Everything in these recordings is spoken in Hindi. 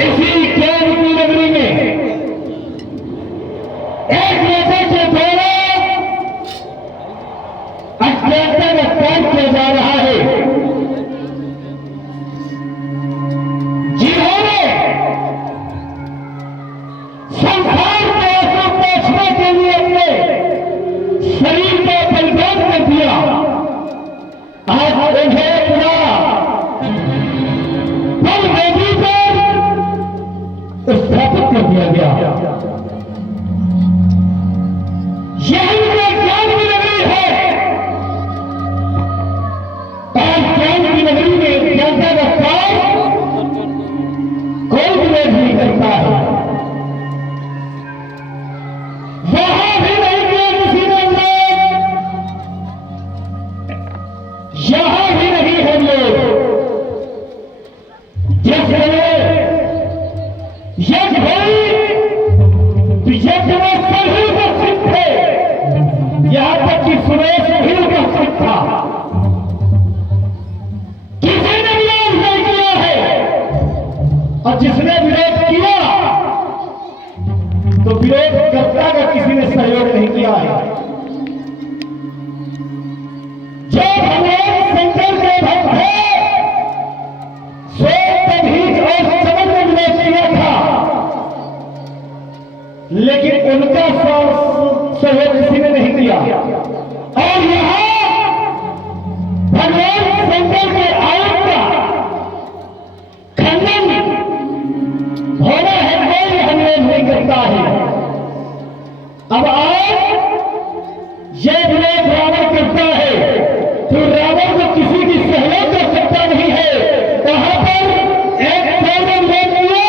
इसी ज्ञान की नगरी में एक नेता के द्वारा अत्याचार काम किया जा रहा है, जिन्होंने संसार को ऐसा पहुंचने के लिए अपने शरीर को बलिदान कर दिया। आज उन्हें पूरा बल वेदी पर स्थापित कर दिया गया। यही ज्ञान की नगरी है और ज्ञान की नगरी में ज्ञान का काम कोई विरोध नहीं करता है। वहां भी नहीं किया किसी ने लोग, यहां भी नहीं हम लोग। जिसने यज्ञ भाई यज्ञ में सभी उपस्थित थे, यहां तक कि सुरेश भी उपस्थित था। किसी ने विरोध नहीं किया है और जिसने विरोध किया तो विरोधकर्ता का किसी ने सहयोग नहीं किया है। जो भगवान शंकर के भक्त थे सो तभी और चमन में विरोध किया था, लेकिन उनका सहयोग किसी ने नहीं किया। और यहां भगवान शंकर के आयोग का खंडन होना है, कोई हमलोग नहीं करता है। अब आज यह विरोध रावण करता है तो रावण को किसी की सहयोग कर सकता नहीं है। वहां पर एक विरोध किया,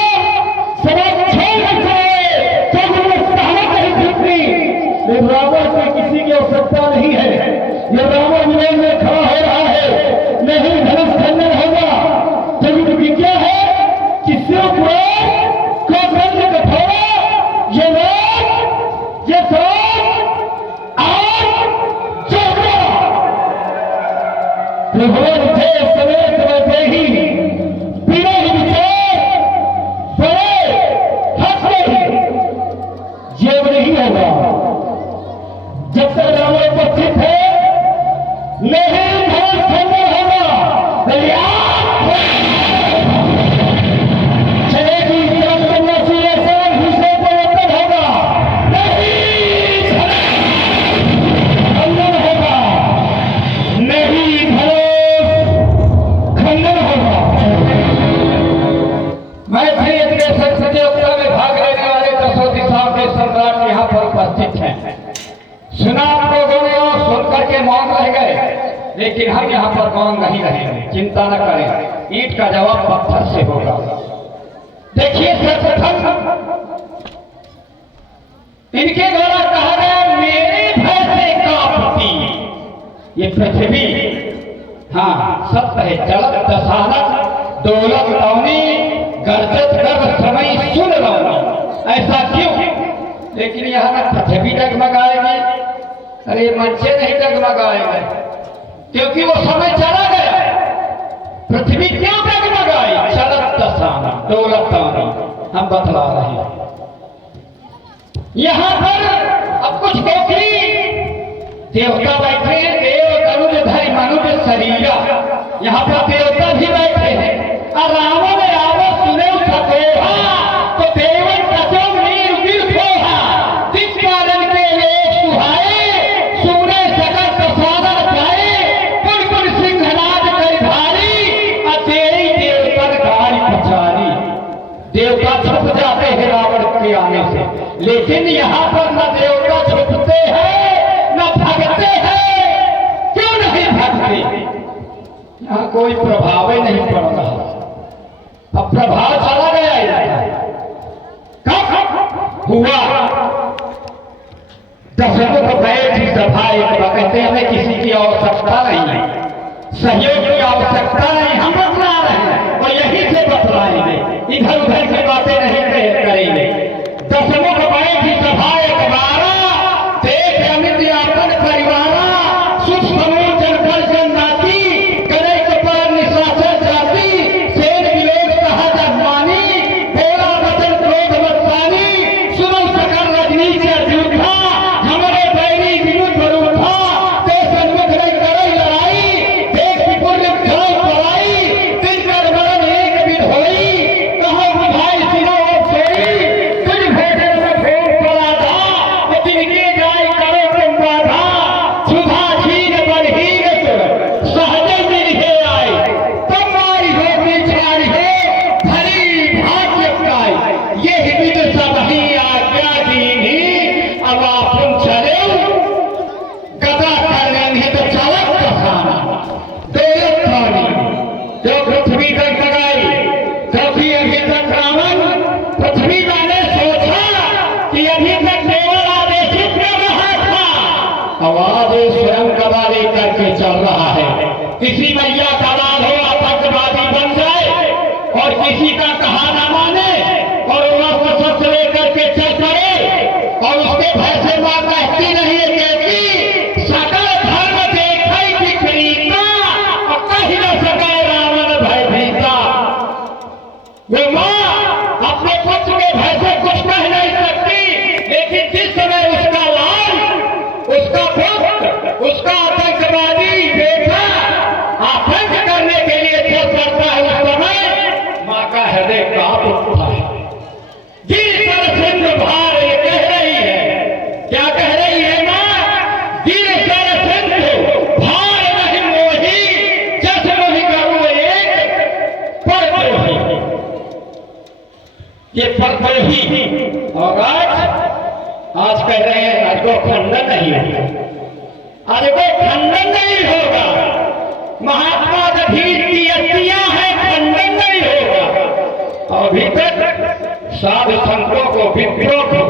सवा 6 घंटे जब उन्हें सहमत नहीं थी, रावण की किसी की आवश्यकता नहीं है। यह रावण विरोध में खड़ा हो रहा है, नहीं धनुष खंडन होगा। जब विज्ञा है किसी को बंद कठोरा ये लोग ये सब आज चौका भगवान थे समेत बैठे ही बिना ही विचार बड़े हंसते ही ये नहीं होगा जब तक रावण उपस्थित है, नहीं धनुष खंडन होगा। चलेगी चंद्रमसी ऐसा विषय परिवर्तन होगा, नहीं खंडन होगा, नहीं धनुष खंडन होगा। मैं भी इतने प्रतियोगिता में भाग लेने वाले दसों दिशाओं के सम्राट यहाँ पर उपस्थित हैं। सुना आप लोगों ने और सुनकर के मौन रह गए, लेकिन हम यहाँ पर मौन नहीं रहेंगे। चिंता न करें, ईंट का जवाब पत्थर से होगा। देखिए सर्वप्रथम इनके द्वारा कहा गया मेरे भय से कांपती ये पृथ्वी। हाँ सत्य है, जलत दशानक दौलत लौनी गर्जत कर समय सुन लौनी। ऐसा क्यों? लेकिन यहाँ न पृथ्वी डगमगाएगी, अरे मंचे नहीं डगमगाएंगे, क्योंकि वो समय चला गया। पृथ्वी क्यों डगमगाई? चलत दशाना दौलत हम बतला रहे हैं। यहाँ पर अब कुछ देखी देवता बैठे हैं, देव तनुज धरि मनुज शरीरा। यहाँ पर देवता भी बैठे हैं। और रावण रावण सुने सकोहा तो देवन कचम नीर गिर खोहा, जिस कारण के लोग सुहाए सुने सकल प्रसारण पाए, कुल कुल सिंहराज कई भारी अतेरी देवतन गाय पछारी। देवता छुप जाते हैं रावण के आने से, लेकिन यहाँ पर न देवता छुपते हैं न भगते हैं। क्यों नहीं भगते? यहाँ कोई प्रभाव ही नहीं पड़ रहा। अब प्रभाव चला गया। कब हुआ? दशमुख बैठी सभा एक कहते हमें किसी की आवश्यकता नहीं है, सहयोग की आवश्यकता नहीं, हम बतला रहे हैं और यही से बतलाएंगे, इधर उधर की बातें नहीं करेंगे। दशमुख बैठी सभा एक बारा, देख अमित यापन परिवारा, सुख समूह जलकर जन्नाती, करे कपाल निशाचर जाति, शेर विलोक कहा जगमानी, और किसी का कहा ना माने और वह शस्त्र लेकर के चल पड़े और उसके भय से मां कहती नहीं है, कहती सकल धर्म देखई विपरीता और कही न सके रावण भय भीता। वो मां अपने पुत्र के भय से कुछ कह नहीं सकती, लेकिन जिस समय उसका लाल, उसका पुत्र, उसका आतंकवादी बेटा आतंक करने के लिए चल पड़ता है, उस समय मां का हृदय कांप उठता है। जिस तरह सिंध भार ये कह रही है, क्या कह रही है मां? दिल सर सिंध भार नहीं मोही, जस मोहि करूं एक परद्रोही। ये परद्रोही और आज कह रहे हैं आज को खंडन नहीं होगा, आज को खंडन नहीं होगा। महात्मा गंभीर की अतियां हैं, खंडन नहीं होगा। और अभी तक साधु संतों को, विप्रों को,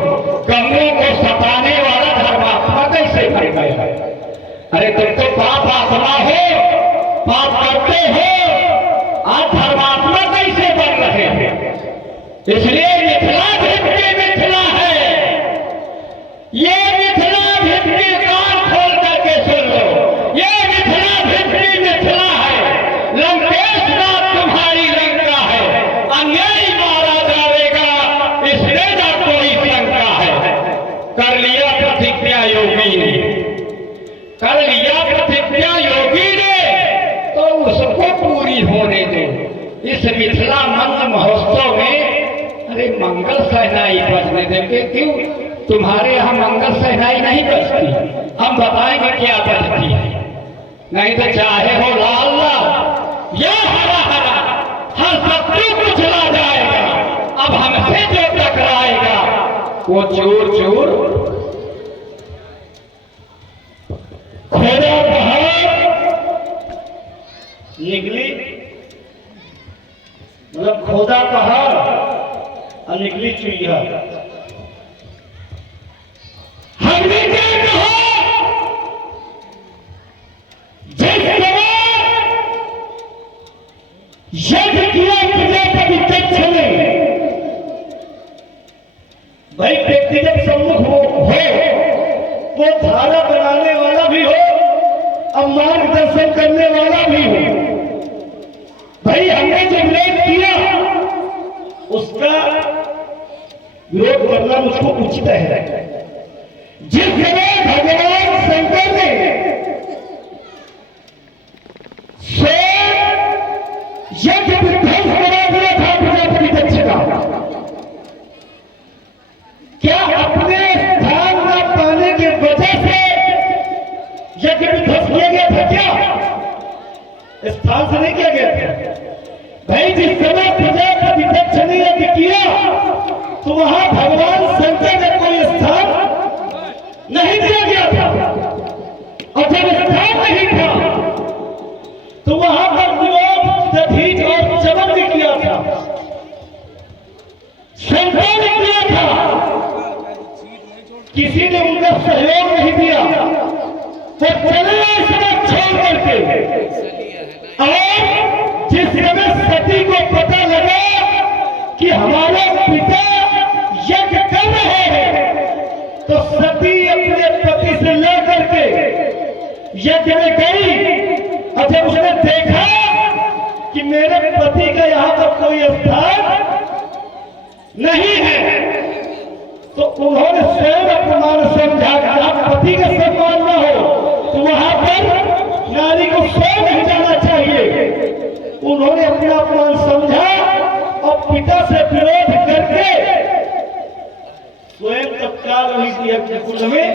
गंगों को सताने वाला धर्मात्मा कैसे बन गया? अरे तुम तो पाप आत्मा हो, पाप करते हो, आज धर्मात्मा कैसे बन रहे हैं? इसलिए मिथिला भित्ति मिथिला है, ये मिथिला भित्ति कान खोल करके सुन लो, ये मिथिला भित्ति मिथिला है। लंकेश नाथ तुम्हारी लंका है, अन्यायी मारा जाएगा इसमें ना कोई शंका है। कर लिया प्रतिज्ञा योगी ने, कर लिया प्रतिज्ञा योगी ने, तो उसको पूरी होने दो। इस मिथिला मंगल महोत्सव में अरे मंगल सहनाई बजने देंगे, क्यों? तुम्हारे यहाँ मंगल सहनाई नहीं बजती, हम बताएंगे क्या बजती है। नहीं तो चाहे हो लाल लाल या हरा हरा, हर शत्रु को चला जाएगा। अब हमसे जो टकराएगा वो चूर चूर खोदा पहाड़ निकली, मतलब खोदा पहाड़ और निकली चुईया। हमने क्या कहा? जिस समय यज्ञ किया प्रजापति तक चले, भाई व्यक्ति जब सम्मुख हो वो धारा बनाने वाला भी हो और मार्गदर्शन करने वाला भी हो। भाई हमने जो विरोध किया उसका विरोध करना मुझको उचित है। जिस समय भगवान शंकर ने यज्ञ विध्वंस करा दिया था प्रजापति दक्ष का, क्या अपने स्थान न पाने की वजह से यज्ञ विध्वंस किया गया था? क्या स्थान से नहीं किया गया था? भाई जिस समय प्रजापति दक्ष ने यज्ञ किया तो वहां भगवान शंकर ने कोई स्थान नहीं दिया गया था, और जब स्थान नहीं था तो वहां पर विरोध, दधीच और जबरन भी किया था, शंकर ने किया था। किसी ने उनका सहयोग नहीं दिया, तो चले सब छोड़ करके। और जिस समय सती को पता लगा कि हमारे पिता यज्ञ कर रहे हैं, तो सती अपने पति से लेकर के यज्ञ में गई, और जब उसने देखा कि मेरे पति का यहाँ पर कोई स्थान नहीं है, तो उन्होंने स्वयं अपमान समझा कि आप पति का सम्मान न हो तो वहां पर नारी को स्वयं नहीं जाना चाहिए। उन्होंने अपना अपमान समझा और पिता से विरोध करके स्वयं तत्काल वही यज्ञ कुंड में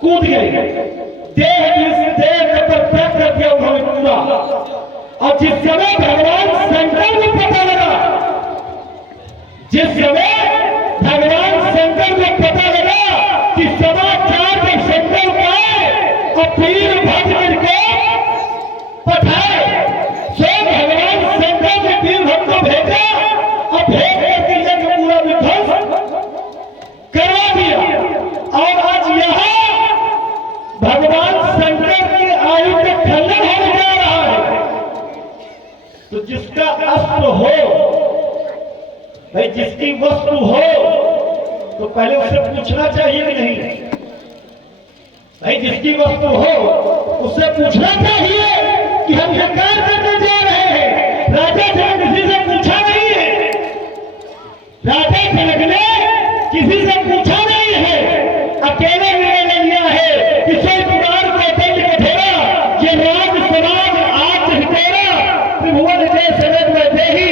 कूद गए। देह पर त्याग कर दिया उन्होंने पूरा। और जिस समय भगवान शंकर को पता लगा, जिस समय भगवान शंकर को पता लगा कि समाचार में शंकर का और पीर भक्त को पठाए, स्वयं भगवान शंकर ने पीर भक्त को भेजा और भेज करके यज्ञ पूरा विध्वंस करवा दिया। और आज यहाँ भगवान शंकर की आयु का खंडन होने जा रहा है। तो जिसका अस्त्र हो भाई जिसकी वस्तु हो तो पहले उससे पूछना चाहिए कि नहीं? भाई जिसकी वस्तु हो उससे पूछना चाहिए कि हम ये काम करने जा रहे हैं। राजा जनक किसी से पूछा नहीं है, राजा जनक ने किसी से पूछा नहीं है, अकेले निर्णय लिया है कि सोई कुमार को दंड कठोरा, ये राज समाज आज हितेरा, त्रिभुवन जय समेत बैठे ही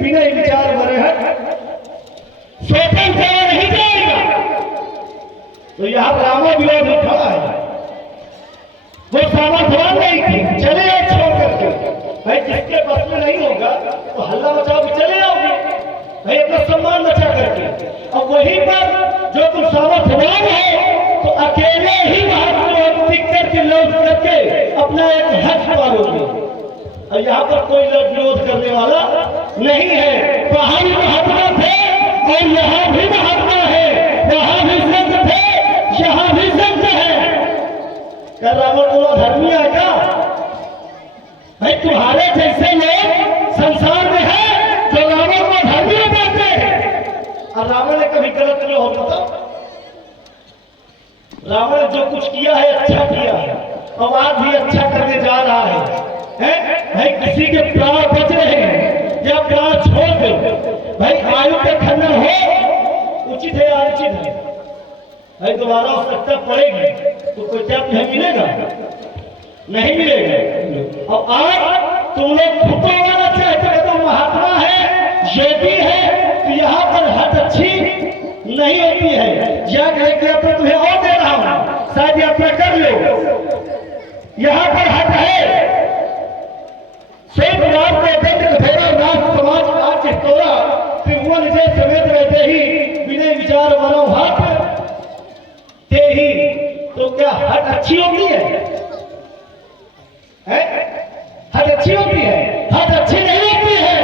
बिना विचार मरे स्वतंत्र नहीं जाएगा। तो यहाँ रामा विरोध खड़ा है, वो सामर्थ्यवान नहीं थी, चले आओ छोड़ करके। भाई जिसके बस में नहीं होगा तो हल्ला मचाओ कि चले आओगे, भाई अपना सम्मान बचा करके। और वहीं पर जो तुम सामर्थ्यवान हो तो अकेले ही वहां टिक करके लौट करके अपना एक हक पालोगे। और यहाँ पर कोई विरोध करने वाला नहीं है। वहां भी महात्मा थे और यहाँ भी महात्मा है, वहां भी संत थे, यहाँ भी संत है। क्या रावण को धर्मी है क्या? भाई तुम्हारे जैसे लोग संसार में है जो रावण को धर्मी बताते हैं। और रावण ने कभी गलत नहीं हो बताओ। रावण ने जो कुछ किया है अच्छा किया है और आज भी अच्छा करने जा रहा है। भाई किसी के प्राण बच रहे हैं या प्राण छोड़ दो, भाई आयु का खंडन हो उचित है या अनुचित है? भाई दोबारा आवश्यकता पड़ेगी तो कोई क्या तुम्हें मिलेगा? नहीं मिलेगा। और आज तुम लोग खुद होना चाहते हो तो महात्मा है, योगी है, तो यहाँ पर हद अच्छी नहीं होती है। यात्रा तुम्हें और दे रहा हूं, शायद यात्रा कर लो। यहाँ पर हद है, रात को दंड कठोरा, नाथ समाज आज तोरा, त्रिभुवन जय समेत रहते ही बिना विचार मनोभाव ते ही। तो क्या हद अच्छी होती है? हद अच्छी होती है? हद अच्छी नहीं होती है।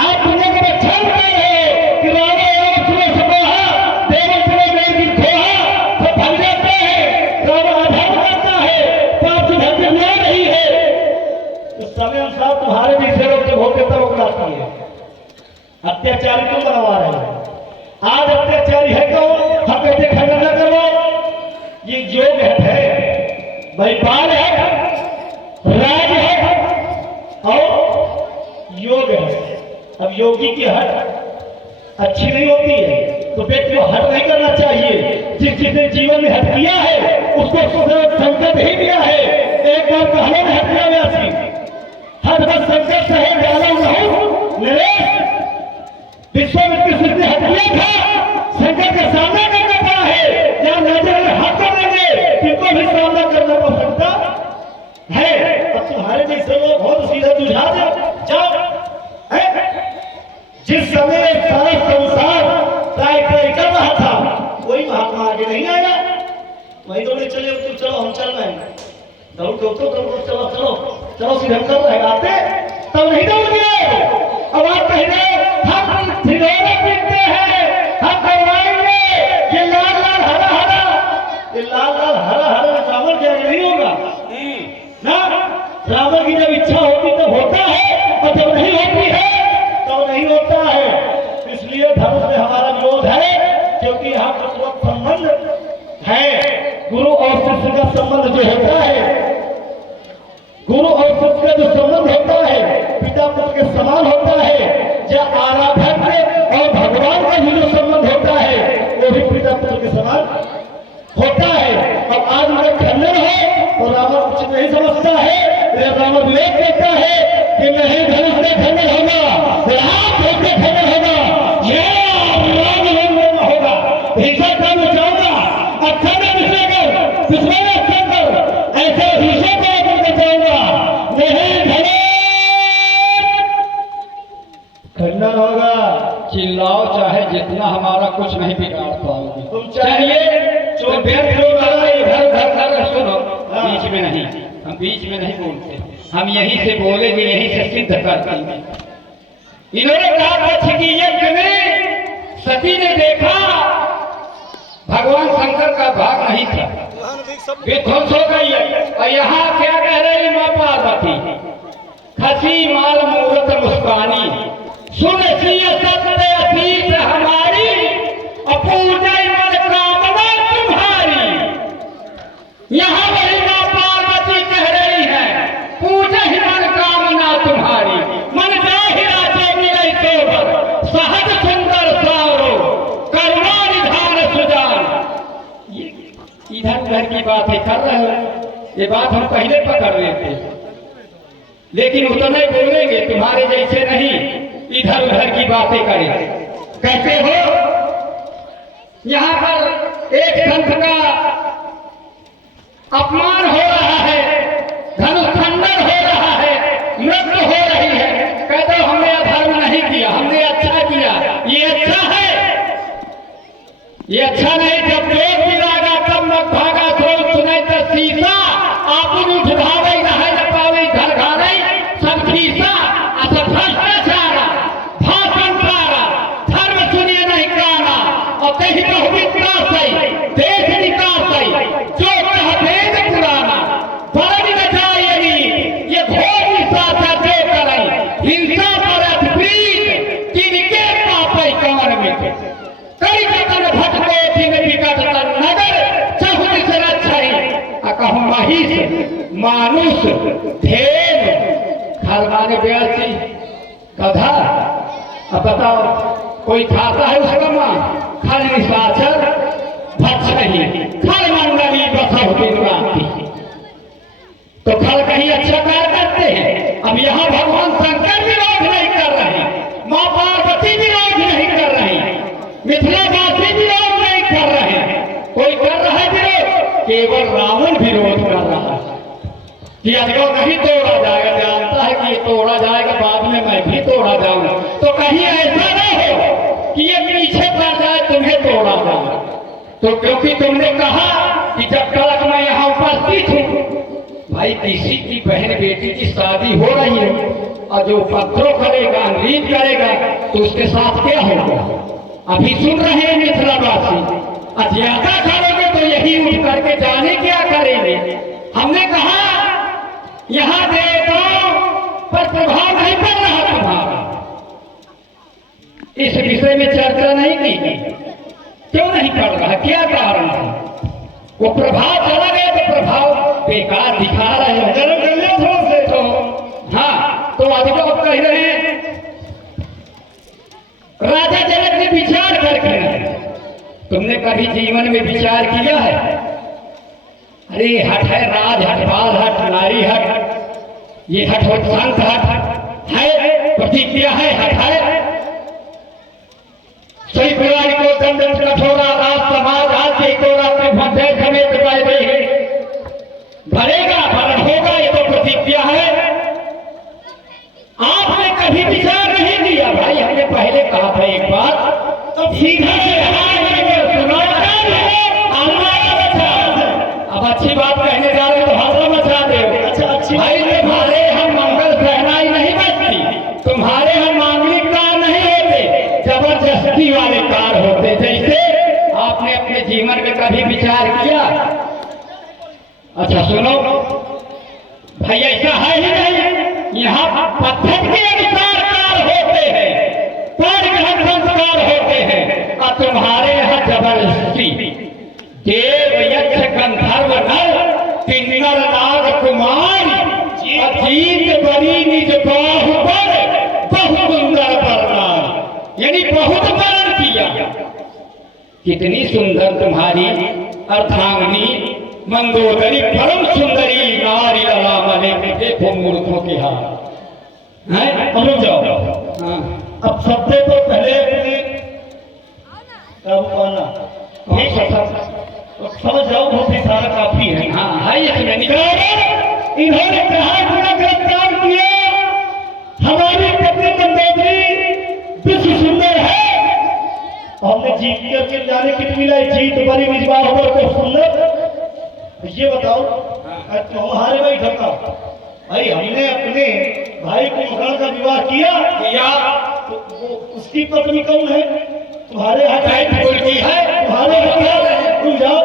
आप दुनिया को बचाव कर रहे हो कि रावण राम सुनो सपोहा, देवल सुनो मेर की खोहा, सब भग जाते हैं, रावण अधर्म करता है, पाप धर्म नहीं है। उस समय अनुसार तुम्हारे भी से लोग जब होते तब उगलाती है। अत्याचारी क्यों बनवा रहे हो? आज अत्याचारी है कौन? हम कहते खंडन न करो, ये योग है भाई, बाल है, राज है और योग है। अब योगी की हट अच्छी नहीं होती है तो व्यक्ति को हट नहीं करना चाहिए। जिसने जीवन में हट किया है उसको संकट ही दिया है। एक बार कहने में हट किया व्यासी, हर बस संकट सहे डाला नहीं नरेश। विश्वामित्र सृष्टि हट किया था, संकट का सामना करना पड़ा है। जहां नजर हाथ कर देंगे किनको भी सामना करना पड़ सकता है। अब तुम्हारे जैसे लोग बहुत सीधा बुझा जाओ। जिस समय सारा संसार ट्राई कर रहा था कोई महात्मा आगे नहीं आया। वही तो चले तुम चलो हम चल रहे हैं, दौड़ दौड़ चलो चलो चलो सीधा कर रहे आते तब नहीं दौड़ गए। अब आप कह रहे हम ढिढोरा पीटते हैं, हम करवाएंगे, ये लाल लाल हरा हरा, ये लाल लाल हरा हरा रावण क्या नहीं होगा ना? रावण की जब इच्छा होती तब होता है और जब नहीं होती है तो नहीं होता है। इसलिए धर्म से हमारा विरोध है, क्योंकि यहाँ पर संबंध है गुरु और शिष्य का संबंध जो होता है, गुरु और शिष्य का जो संबंध होता है पिता पुत्र के समान होता है। जब आराधक और भगवान का भी जो संबंध होता है वो भी पिता पुत्र के समान होता है। अब आज मेरा खंडन है तो रावण कुछ नहीं समझता है, रावण विरोध करता है कि नहीं धनुष का खंडन होगा, राम का खंडन होगा, राम होगा, हिंसा का बचाऊंगा, अच्छा का विषय पिछले ऐसे हिंसा को बचाऊंगा, नहीं खंडन होगा। चिल्लाओ चाहे जितना, हमारा कुछ नहीं बिगाड़ पाओगे। तुम चाहिए सुनो, बीच में नहीं, हम बीच में नहीं बोलते, हम यहीं से बोलेंगे, यहीं से सिद्ध करते हैं। इन्होंने कहा था कि यज्ञ में सती ने देखा भगवान शंकर का भाग नहीं था, विध्वंस हो गई है। और यहाँ क्या कह रहे हैं मां पार्वती, खसी माल मूरत मुस्कानी सुन सी ये बात हम पहले पकड़ लेते, लेकिन उतना ही बोलेंगे, तुम्हारे जैसे नहीं इधर उधर की बातें करें। कहते हो यहाँ पर एक संत का अपमान हो रहा है, धनुखंडन हो रहा है, मृत्यु हो रही है। कहते हो हमने अधर्म नहीं किया, हमने अच्छा किया। ये अच्छा है? ये अच्छा नहीं। जब जोत मिलागा तब मत भागा, सोच सुनाई तो सीसा आपुन उठ भावे नहाय न पावे घर घारे सब फीसा अच्छा भ्रष्टाचारा भाषण सारा धर्म सुनिए नहीं काना और कहीं बहुविता सही देश निकास सही जो कह वेद पुराना बरन न जाए ये घोर निशाचा जो करई हिंसा पर अभिप्रीत किनके पापई कमर में कई जतन भटके दिन विकट नगर चहुत से रक्षई कहूँ महिष मानुष धेन खरमाने बेलची गधा। अब बताओ कोई खाता है उसका मां खल निशाचर भक्ष नहीं खल मंडली बसव दिन राती। तो खल कहीं अच्छा कार्य करते हैं। अब यहाँ भगवान शंकर विरोध नहीं कर रहे, माँ पार्वती विरोध नहीं कर रही, मिथिलावासी विरोध नहीं कर रहे। कोई कर रहा है विरोध? केवल रावण विरोध कर रहा है कि अजगर नहीं तोड़ा जाएगा। जानता है कि ये तोड़ा जाएगा, बाद में मैं भी तोड़ा जाऊंगा। तो कहीं ऐसा न हो कि ये पीछे पड़ जाए, तुम्हें तोड़ा जाए। तो क्योंकि तुमने कहा कि जब तक मैं यहाँ उपस्थित हूँ, भाई किसी की बहन बेटी की शादी हो रही है और जो पत्थरों करेगा, रीत करेगा, तो उसके साथ क्या होगा? अभी सुन रहे हैं मिथिलावासी। ज्यादा करोगे तो यही उठ करके जाने क्या करेंगे। हमने कहा यहाँ देवताओं पर प्रभाव नहीं पड़ रहा तुम्हारा, इस विषय में चर्चा नहीं की। क्यों नहीं पड़ रहा? क्या कारण है? वो प्रभाव चला गया तो प्रभाव बेकार दिखा रहे हैं। जन्म कर लिया थोड़ा से तो हाँ, तो अधिक कह रहे हैं राजा जनक ने विचार करके रहे। तुमने कभी जीवन में विचार किया है? अरे हट है, राज हट, बाल हट, नारी हट, ये हट हो संत हट है, प्रतिज्ञा है, हट है। सही पुरानी को दंड कठोरा राज समाज आज के कोरा त्रिभुज समेत पैदे भरेगा भरण होगा, ये तो प्रतिज्ञा है। आपने कभी विचार नहीं दिया। भाई हमने पहले कहा था एक बात, तो सीधा से अब अच्छी बात कहने जा रहे तो हल्ला मचा दे। अच्छा अच्छी भाई, तुम्हारे हम मंगल सहनाई नहीं बचती, तुम्हारे हम मांगलिक कार नहीं होते, जबरदस्ती वाले कार होते। जैसे आपने अपने जीवन में कभी विचार किया? अच्छा सुनो भाई, ऐसा है ही नहीं। यहाँ पद्धति के अनुसार कार होते हैं, पाठग्रहण संस्कार होते हैं, और तुम्हारे यहाँ जबरदस्ती देव यक्ष गंधर्व नर किन्नर नाग कुमार अजीत बड़ी निज बाहु पर बहु सुंदर बरनार, यानी बहुत वर्ण किया। कितनी सुंदर तुम्हारी अर्धांगिनी मंदोदरी परम सुंदरी नारी लला मने। देखो मूर्खों के हाथ हैं। अब रुक जाओ। अब सबसे तो पहले समझ जाओ, बहुत इशारा काफी है। हाँ है, इसमें निकल। इन्होंने कहा गुना गिरफ्तार किया, हमारी पत्नी मंदोदरी विश्व सुंदर है। हमने जीत करके जाने कितनी मिला, जीत बड़ी मिजबाह होकर को सुंदर। ये बताओ तुम्हारे भाई ढका भाई, हमने अपने भाई को मकान का विवाह किया तो उसकी पत्नी कौन है? तुम्हारे हाथ की है, तुम्हारे हाथ तुम जाओ।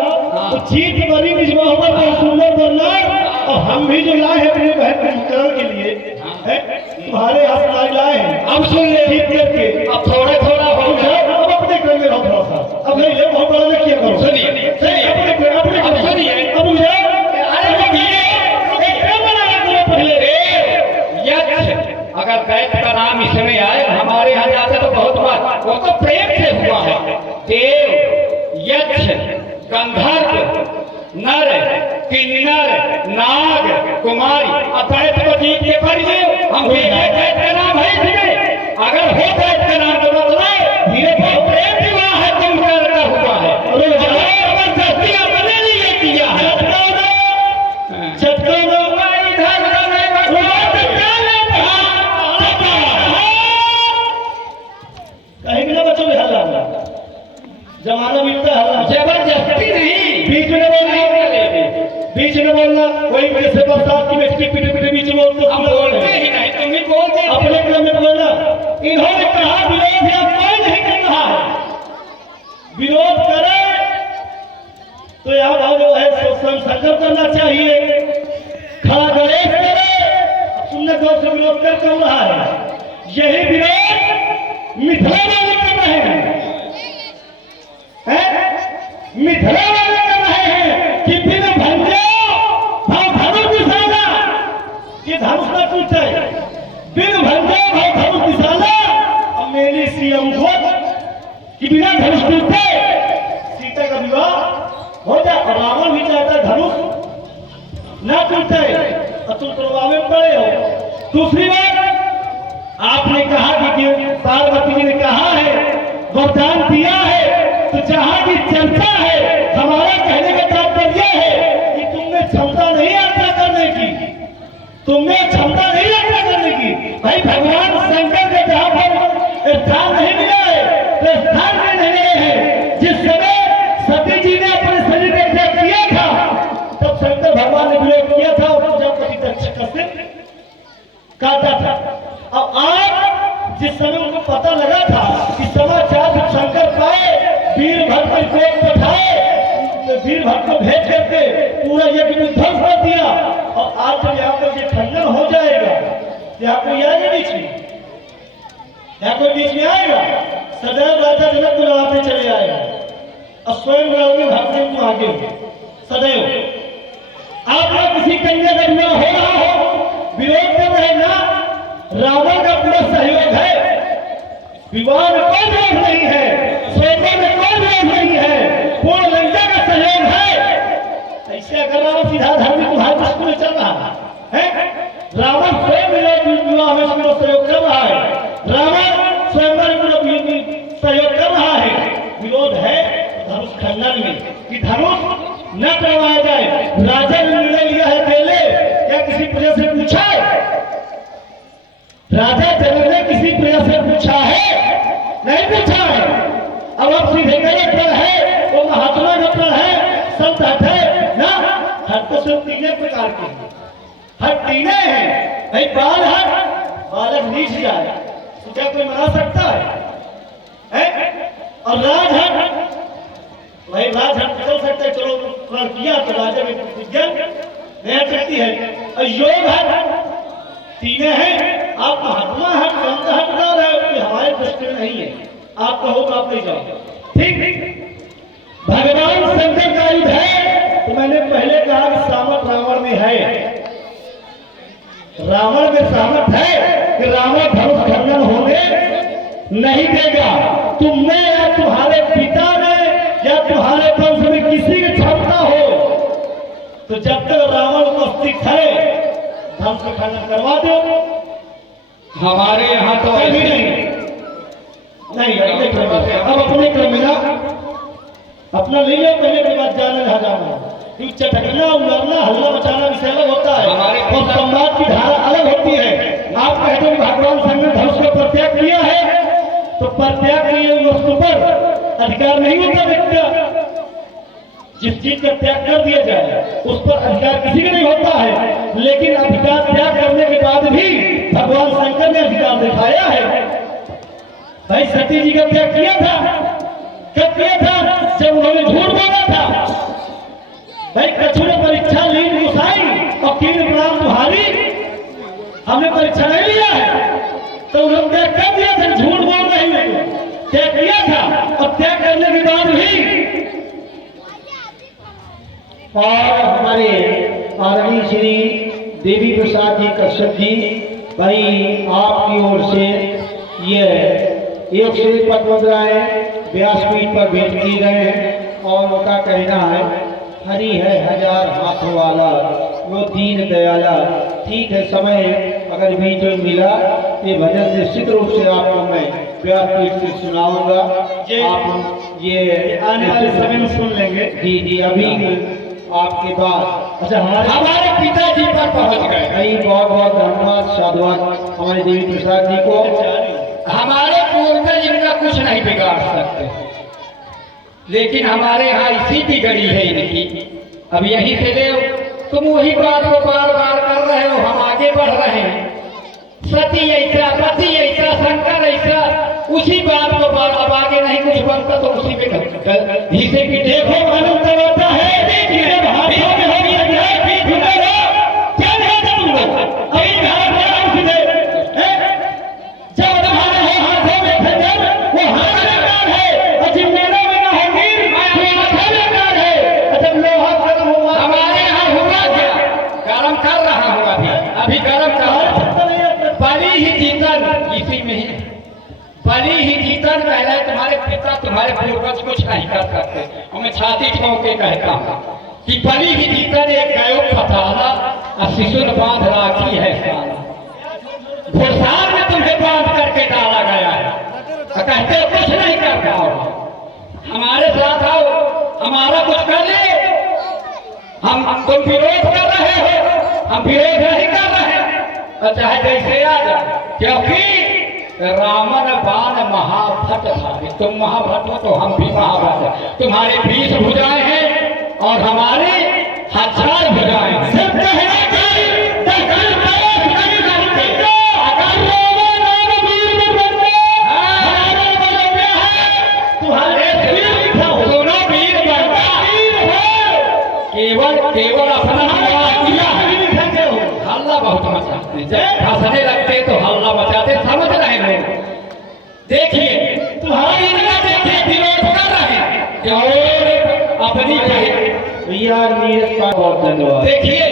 तो जीत बड़ी मिजबाह होकर सुंदर बनना, और हम भी जो लाए हैं अपने बहन के मकान के लिए तुम्हारे हाथ लाए हैं। अब सुन ले जीत करके, अब थोड़ा थोड़ा हो जाओ। अब अपने क्रम में रहो थोड़ा सा, अब नहीं ले बहुत बड़ा किया करो। सुनिए अपने सुनिए, अब मुझे अगर दैत का नाम इसमें आए, हमारे यहाँ जाते तो बहुत बात, वो तो प्रेम से हुआ है। देव यक्ष गंधर्व नर किन्नर नाग कुमारी अतैत को जीत के परिचय हम दैत का नाम है इसमें। अगर हो दैत का नाम तो मतलब धीरे धीरे प्रेम विवाह है तुम करना हुआ है जबरदस्तियां बने लिए किया है चटकाना कहीं भी ना बचो हल्ला जमाना मिलता है हल्ला जबरदस्ती नहीं बीच में बोलना कोई मेरे से बरसात की बेटी पीटे पीटे बीच में बोलते हम बोलते ही नहीं तुम भी बोलते अपने क्रम में बोलना। इन्होंने कहा विरोध या कोई नहीं कर रहा है, विरोध करे तो यहाँ भाव जो है सोशल संकल्प करना चाहिए। खड़ा गणेश करे तुमने गौर से विरोध कर क्यों रहा है? यही विरोध मिथिला वाले कर रहे हैं, मिथिला वाले कर रहे हैं कि बिन भंजो भाव धनुष दिशाला, ये धनुष न टूटे, बिन भंजो भाव धनुष दिशाला। अब मेरी सीएम कि बिना धनुष टूटे सीता का विवाह हो जाए। और रावण भी चाहता धनुष न टूटे और तुम प्रभाव में पड़े हो। दूसरी बात आपने कहा कि पार्वती जी ने कहा है वरदान दिया है, तो जहां की चर्चा है हमारा कहने का तात्पर्य है कि तुमने क्षमता नहीं यात्रा करने की, तुमने क्षमता नहीं यात्रा करने की। भाई भगवान शंकर के जहां पर स्थान नहीं मिला है तो स्थान में नहीं रहे हैं। जिस समय सती जी ने अपने शरीर का त्याग किया था तब शंकर भगवान ने विरोध किया था और प्रजापति तक्षक से काटा था। अब आज जिस समय उनको पता लगा था कि समाचार शंकर पाए, वीरभद्र को पठाए, वीरभद्र को भेज करके पूरा यज्ञ में ध्वंस कर दिया। और आज जब यहाँ पर ये खंडन हो जाएगा, यहाँ कोई आएगा बीच में, यहाँ कोई बीच में आएगा? सदैव राजा जनक को लड़ाते चले आएगा और स्वयं लड़ाओगे भागते को आगे सदैव। आप लोग किसी कन्या का विवाह हो रहा हो, विरोध कर रहे ना, रावण का पूरा सहयोग है, विवाह में कोई विरोध नहीं है, स्वयं में कोई विरोध नहीं है, पूर्ण लंका का सहयोग है। ऐसे अगर रावण सीधा धर्म तुम्हारे दृष्टि में चल रहा है, रावण स्वयं विवाह में सहयोग कर रहा है, रावण स्वयं सहयोग कर रहा है। विरोध है धनुष खंडन में कि धनुष न करवाया जाए। राजा ने निर्णय लिया है पहले, क्या किसी प्रजा से पूछा है? राजा जनक ने किसी प्रजा से पूछा है? नहीं पूछा है। अब आप सीधे कलेक्टर है, वो महात्मा डॉक्टर है, संत है ना, हर तो सिर्फ तीन प्रकार के हर तीने हैं। भाई बाल हट बालक नीच जाए तो क्या कोई मना सकता है? और राजहट भाई राजहट चल सकता है, चलो किया तो राजा में विज्ञान नया चलती है। और योग हट तीने हैं। आप महात्मा हट संत हट ना रहे हमारे दृष्टि में नहीं है, आप कहो तो आप नहीं जाओ। ठीक भगवान शंकर का युद्ध है तो मैंने पहले कहा कि सामर्थ रावण में है, रावण में सामर्थ है कि रावण धनुष खंडन होने नहीं देगा। तुमने या तुम्हारे पिता ने या तुम्हारे वंश में किसी की क्षमता हो तो जब तक रावण उपस्थित है धनुष का खंडन करवा दो। हमारे यहाँ तो अभी नहीं अपने क्रम में, अब अपने क्रम में ना अपना नहीं है, पहले के बाद जाना जहाँ जाना, चटकना उलरना हल्ला मचाना विषय अलग होता है और संवाद की धारा अलग होती है। आप कहते हैं भगवान शंकर धनुष को प्रत्याग किया है तो प्रत्याग किए वस्तु पर अधिकार नहीं होता व्यक्ति का। जिस चीज का त्याग कर दिया जाए उस पर अधिकार किसी का नहीं होता है, लेकिन अधिकार त्याग करने के बाद भी भगवान शंकर ने अधिकार दिखाया है। भाई सती जी का त्याग किया था, कब किया था? जब उन्होंने झूठ बोला था। भाई कछु ने परीक्षा ली घुसाई और तीन प्रणाम तुम्हारी, हमने परीक्षा नहीं लिया है तो उन्होंने त्याग कर दिया था, झूठ बोल रही है, त्याग किया था। और त्याग करने के बाद भी और हमारे आदरणीय श्री देवी प्रसाद जी कश्यप जी भाई आपकी ओर से ये 1 से 1 पद मुद्राएं व्यासपीठ पर भेंट किए गए हैं और उनका कहना है हरि है हजार हाथों वाला वो दीन दयाला। ठीक है, समय अगर बीच में मिला ये भजन निश्चित रूप से आपको मैं व्यासपीठ से सुनाऊंगा। आप ये आने वाले समय में सुन लेंगे। जी जी, अभी आपके पास अच्छा, हमारे पिताजी पर पहुंच गए। कई बहुत बहुत धन्यवाद, साधुवाद हमारे देवी प्रसाद जी को। हमारे पूर्वज इनका कुछ नहीं बिगाड़ सकते, लेकिन हमारे यहाँ इसी बिगड़ी है इनकी। अब यही से ले तुम वही बात को बार बार कर रहे हो, हम आगे बढ़ रहे हैं। सती ऐसा, पति ऐसा, शंकर ऐसा, उसी बात को बार, अब आगे नहीं कुछ बनता तो उसी पे घिसे की देखो मालूम तो होता है। अभी गरम कर बलि ही जीतन, इसी में ही बलि ही जीतन कहला। तुम्हारे पिता तुम्हारे पूर्वज कुछ नहीं कर सकते। और मैं छाती ठोक के कहता हूँ कि बलि ही जीतन एक गयो फसाना और शिशुन बांध राखी है साला। घुड़साल में तुम्हें बांध करके डाला गया है, कहते हो कुछ नहीं कर पाओ। हमारे साथ आओ, हमारा कुछ कर ले। हम तुम विरोध कर रहे हो, हम विरोध नहीं कर रहे, और चाहे जैसे आ जाए, क्योंकि रावण बाण महाभट था। तुम महाभट हो तो हम भी महाभट हैं। तुम्हारे 20 भुजाएं हैं और हमारे 1000 भुजाएं हैं। सब कहना चाहिए केवल अपना विवाह किया है। हल्ला बहुत मचाते, जब हंसने लगते तो हल्ला मचाते, समझ रहे लोग। देखिए तुम्हारी देखिए विरोध कर रहे हैं और अपनी भैया नीरज का बहुत धन्यवाद। देखिए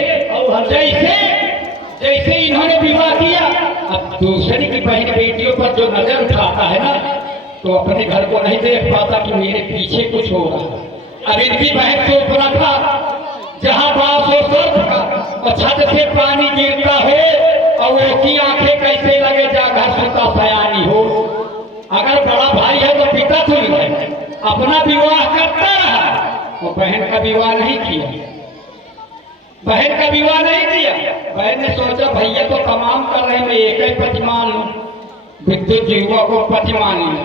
जैसे इन्होंने विवाह किया, अब दूसरी की बहन बेटियों पर जो नजर उठाता है ना, तो अपने घर को नहीं देख पाता कि मेरे पीछे कुछ हो रहा है। अब इनकी बहन सोच रहा था जहाँ बास हो स्वर्ग का, और छत से पानी गिरता हो और वो की आंखें कैसे लगे जा घर सुता सयानी हो। अगर बड़ा भाई है तो पिता चुन गए, अपना विवाह करता रहा, वो बहन का विवाह नहीं किया। बहन का विवाह नहीं किया। बहन ने सोचा भैया तो तमाम कर रहे हैं, मैं एक ही पति मान लूं, विद्युत जीवा को पति मान लिया।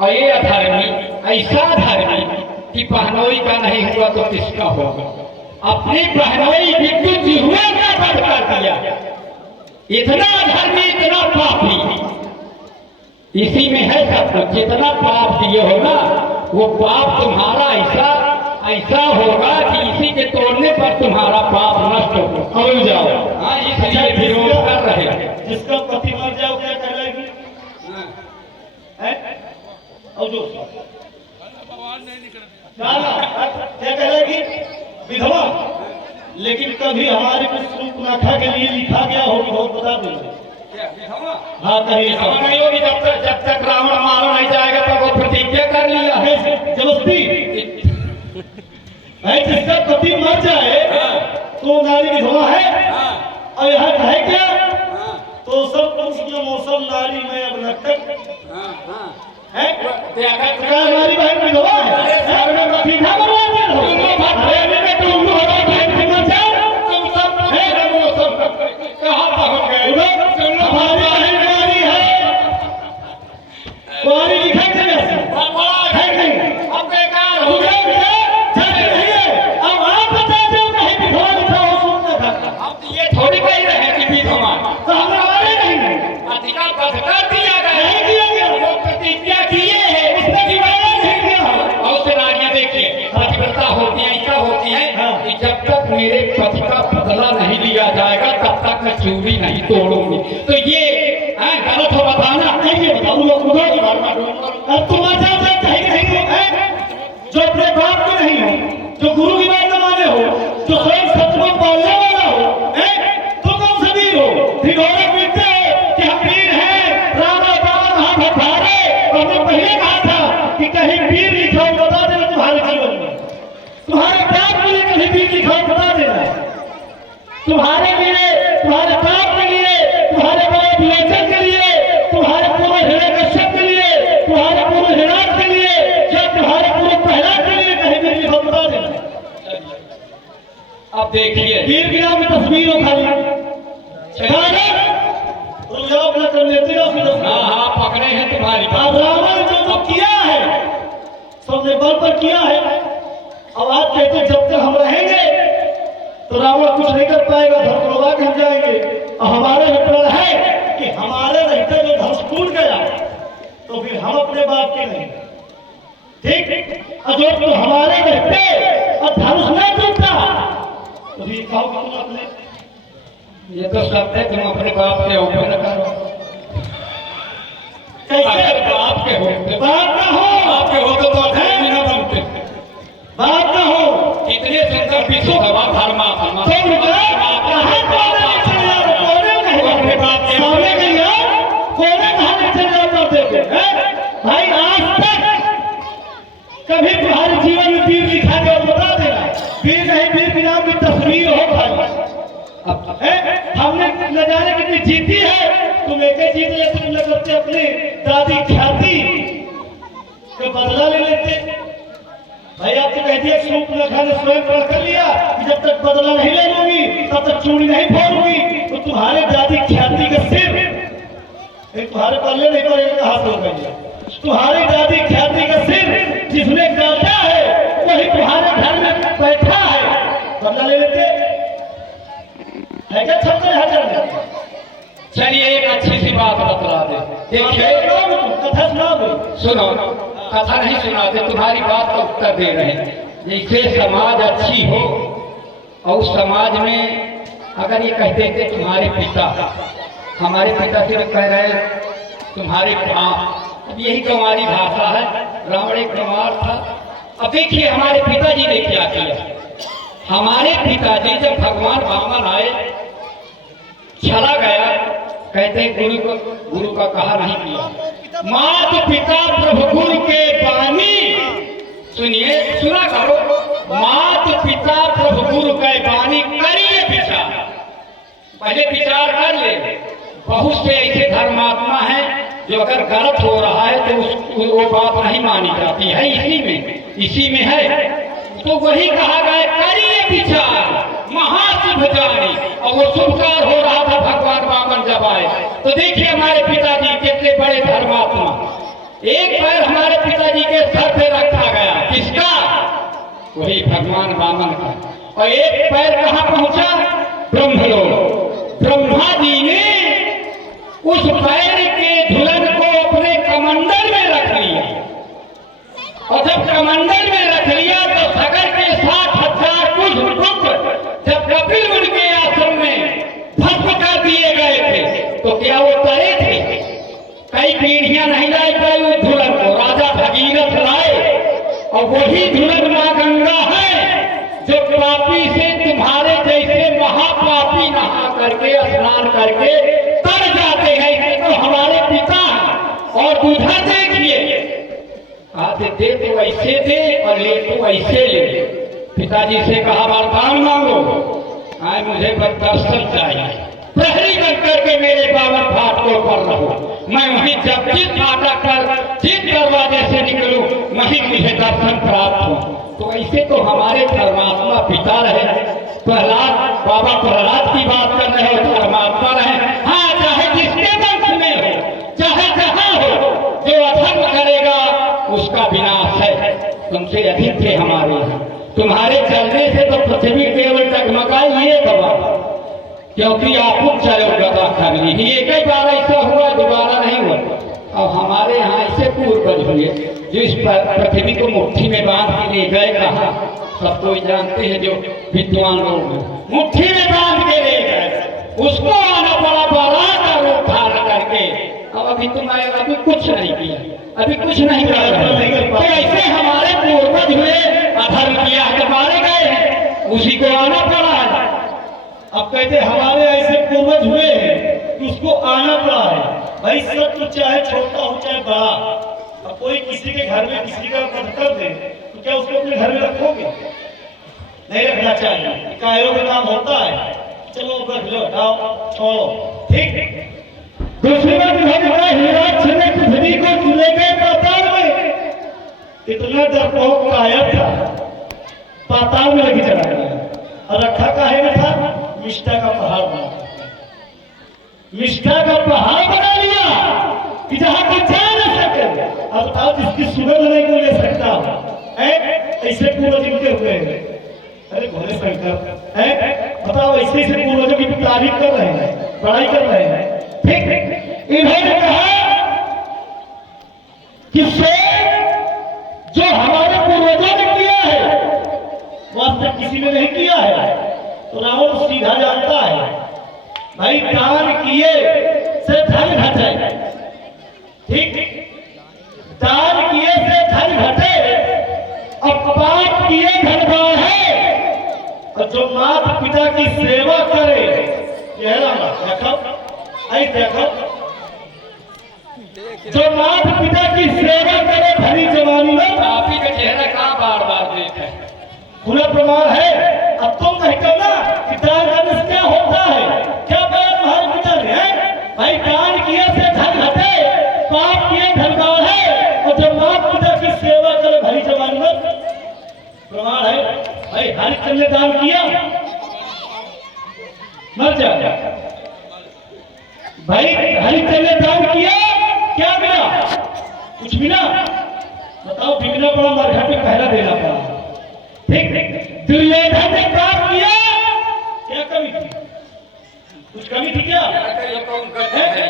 और ये अधर्मी, ऐसा अधर्मी कि बहनोई का नहीं हुआ तो किसका होगा। अपनी बहनोई विद्युत जीवा का वध कर दिया। इतना अधर्मी, इतना पापी, इसी में है सब कुछ। जितना पाप दिए हो ना, वो पाप तुम्हारा ऐसा होगा कि इसी के तोड़ने पर तुम्हारा पाप नष्ट हो जाओ। हाँ, इसलिए विरोध कर रहे हैं। जिसका पति मर जाओ क्या कहलाएगी? और जो क्या कहलाएगी? विधवा। लेकिन कभी हमारे कुनाखा के लिए लिखा गया हो कि बहुत बता दूंगा। हाँ, कहीं नहीं होगी। जब तक रावण मारा नहीं जाएगा तब वो प्रतिज्ञा कर लिया है जबरदस्ती। जिसका पति मर जाए तो नारी विधवा है। और यहाँ है क्या? तो सब पुरुष मौसम नारी में अब नक्कट है। हमारी बहन विधवा है। मेरे पति का बदला नहीं लिया जाएगा तब तक मैं चूड़ी नहीं तोड़ूंगी। तो ये गलत हो बताना नहीं, अब तुम जो अपने बाप के नहीं हो, जो गुरु की बात न माने हो, जो स्वयं सच को बोलने वाला हो, तुम कौन सा वीर हो? भिगोरे पीटते हो कि हम वीर हैं, राणा बाबा महाभट हारे। हमने पहले कहा था कि कहीं वीर लिखा बता देना तुम्हारे जीवन में, तुम्हारे बाप के लिए कहीं वीर लिखा बता देना। तुम्हारे लिए, तुम्हारे बाप के लिए, तुम्हारे बड़े विवेचन के लिए, तुम्हारे पूर्व हिरण्यकश्यप के लिए, तुम्हारे पूर्व हिरण्यक के लिए, या तुम्हारे पूर्व प्रहलाद के लिए कहीं भी लिखा बता देना। अब देखिए वीर की नाम तस्वीर उठा ली, रुक जाओ अपना कर लेते हो फिर। हाँ हाँ पकड़े हैं तुम्हारी बात। अब रावण जो किया है सबने बल पर किया है। अब आप कहते जब तक हम रहेंगे तो रावण कुछ नहीं कर पाएगा, धर्मप्रभा के हम जाएंगे। और हमारे प्रण है कि हमारे रहते जो धनुष टूट गया तो फिर हम अपने बाप के नहीं, ठीक। और जो तो हमारे रहते और धनुष नहीं टूटता तो फिर कहो कि तुम अपने, ये तो सब है तुम अपने बाप के ऊपर न करो। कैसे अगर बाप के होते, बाप का हो, बाप के होते तो अठारह महीना बनते। बाप का हो, इतने सुंदर विश्व सभा धर्मात्मा तो कहाँ कोने में चले जाओ, कोने में नहीं अपने बाप के सामने नहीं है, कोने कहाँ में चले जाओ करते थे, भाई आज तक कभी तुम्हारे जीवन में वीर लिखा के और बता देना, वीर नहीं, वीर के नाम की तस्वीर हो भाई। हमने न जाने कितनी जीती है, तुम एक ही जीत लेते, तुम करते अपनी दादी ख्याति का बदला ले लेते। भाई आप तो कहती है सूप न खाने स्वयं प्रण कर लिया कि जब तक बदला नहीं ले लूंगी तब तक चूड़ी नहीं फोड़ूंगी। तो तुम्हारे दादी ख्याति का सिर एक तुम्हारे पल्ले नहीं पर एक हाथ हो गई, तुम्हारी दादी ख्याति का सिर जिसने काटा है वही तुम्हारे घर में बैठा है, बदला ले लेते है क्या? छप्पन हजार। चलिए एक अच्छी सी बात बतला दे। देखिए कथा सुनाओ, सुनो, कथा नहीं सुनाते, तुम्हारी बात का उत्तर दे रहे हैं। जैसे समाज अच्छी हो और उस समाज में अगर ये कहते थे तुम्हारे पिता, हमारे पिता से कह रहे हैं तुम्हारे बाप, अब यही तो हमारी भाषा है। रावण एक कुमार था। अब देखिए हमारे पिताजी ने क्या किया। हमारे पिताजी जब भगवान वामन आए, चला गया, कहते गुरु का कहा नहीं किया। मात पिता प्रभु गुरु के बानी, सुनिए, सुना करो, मात पिता प्रभु गुरु के बानी करिए विचार। पहले विचार कर ले। बहुत से ऐसे धर्मात्मा हैं जो अगर गलत हो रहा है तो वो बात नहीं मानी जाती है, इसी में है। तो वही कहा गया करिए विचार महाशुभ जानी, और वो शुभकार हो रहा था भगवान वामन जब आए। तो देखिए हमारे पिताजी कितने बड़े धर्मात्मा। एक पैर हमारे पिताजी के सर पे रखा गया, किसका? वही भगवान वामन का। और एक पैर कहाँ पहुंचा? ब्रह्मलोक। ब्रह्मा जी ने उस पैर के धुलन को अपने कमंडल में रख लिया, और जब कमंडल में रख लिया तो सगर के 60,000 कुछ जब कपिल मुनि के आश्रम में भस्म कर दिए गए थे तो क्या वो तरे थे? कई पीढ़ियां नहीं लाई पाई उस धुलन को, राजा भगीरथ लाए। और वही धुलन मां गंगा है जो पापी से तुम्हारे जैसे महापापी नहा करके स्नान करके तर जाते हैं। इसे तो हमारे पिता और दूसरा देखिए, आते दे तो ऐसे दे और ले तो ऐसे ले। पिताजी से कहा वरदान मांगो, आए मुझे दर्शन चाहिए, प्रहरी बन करके मेरे बाबा फाटकों पर रहो, मैं वहीं जब जिस फाटक पर जिस दरवाजे से निकलूं वहीं मुझे दर्शन प्राप्त हो। तो ऐसे तो हमारे धर्मात्मा पिता रहे। प्रहलाद, बाबा प्रहलाद की बात कर रहे हो, धर्मात्मा रहे। हाँ, चाहे जिसके वंश में हो, चाहे जहां हो, जो अधर्म करेगा उसका विनाश है। तुमसे अधिक थे हमारे यहाँ, तुम्हारे चलने से तो पृथ्वी केवल टगमगाई ये दबा, क्योंकि आप चलो गदा कर ली। एक ही बार ऐसा हुआ, दोबारा नहीं हुआ। और हमारे यहाँ ऐसे पूर्वज हुए जो इस पृथ्वी को मुट्ठी में बांध के ले गए। कहा सब कोई जानते हैं जो विद्वान लोग हैं, मुट्ठी में बांध के ले गए, उसको आना पड़ा बारात का रूप धारण करके। अब अभी तुम्हारे अभी कुछ नहीं किया, अभी कुछ नहीं कर रहे। तो ऐसे हमारे पूर्वज हुए, अधर्म किया तो मारे गए हैं, उसी को आना पड़ा है। अब कहते हमारे ऐसे पूर्वज हुए हैं कि उसको आना पड़ा है। भाई सब तो चाहे छोटा हो चाहे बड़ा, अब कोई किसी के घर में किसी का वध कर दे तो क्या उसको अपने घर में रखोगे? नहीं रखना चाहिए, कायरों का काम होता है। चलो रख लो, हटाओ, छोड़ो, ठीक। दूसरी बात हिराज छने पृथ्वी को ले गए पाताल में, इतना डरपोक कायर था, पाताल में लेके चला गया। और रखा काहे में था? निष्ठा का पहाड़ बना, निष्ठा का पहाड़ बना लिया कि जहां कोई जा न सके। अब बताओ जिसकी सुगंध नहीं कोई ले सकता है, ऐसे पूर्वज इनके हुए हैं। अरे भोले शंकर है, बताओ ऐसे ऐसे पूर्वजों की तारीफ कर रहे हैं, बड़ाई कर रहे हैं, ठीक। इन्होंने कहा कि जो हमारे पूर्वजों ने किया है वास्तव किसी ने नहीं किया है। तो रावण सीधा जानता है, भाई दान किए से धन घटे, ठीक, दान किए से धन घटे, और पाप किए धन बढ़े। और जो माता पिता की सेवा करे, यह रामा देखो, ऐ देखो, जो माता पिता की सेवा करे भरी जवानी में, आप ही का चेहरा कहाँ बार बार देख है। पूरा प्रमाण है। अब तुम कहते हो ना कि दान करने से क्या होता है, क्या बात तुम्हारे पिता ने है? भाई दान किए से धन घटे, पाप किए धन बढ़े। और जब माता पिता की सेवा करे भरी जवानी में, प्रमाण है। भाई हरिश्चंद्र ने दान किया, मर जा, भाई हरिश्चंद्र ने दान किया, क्या मिला? कुछ मिला? बताओ, बिकना पड़ा, मरघट में पहरा देना पड़ा, ठीक। दुर्योधन ने पाप किया, क्या कमी थी? कुछ कमी थी क्या? ये कौन करती है?